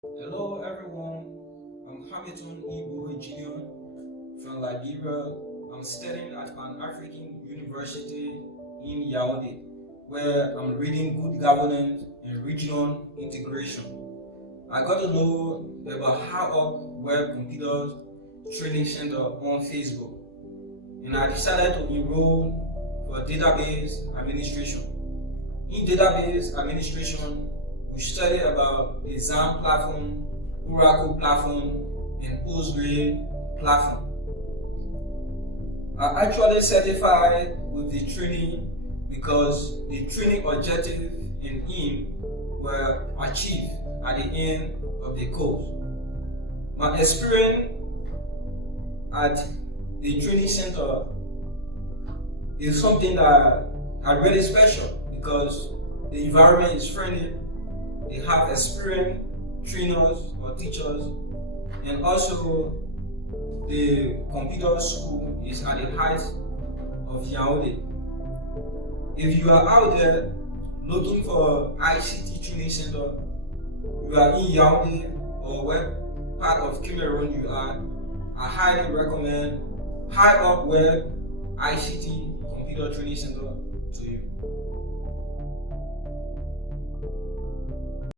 Hello everyone, I'm Hamilton Boway Jr. from Liberia. I'm studying at an African university in Yaoundé, where I'm reading good governance and regional integration. I got to know about Highupweb Computer Training Center on Facebook, and I decided to enroll for database administration. In database administration, we studied about the XAMPP platform, Oracle platform, and Postgre platform. I actually certified with the training because the training objective and aim were achieved at the end of the course. My experience at the training center is something that are really special because the environment is friendly. They have experienced trainers or teachers, and also the computer school is at the height of Yaoundé. If you are out there looking for ICT training center, you are in Yaoundé or where part of Cameroon you are, I highly recommend Highupweb ICT Computer Training Center to you.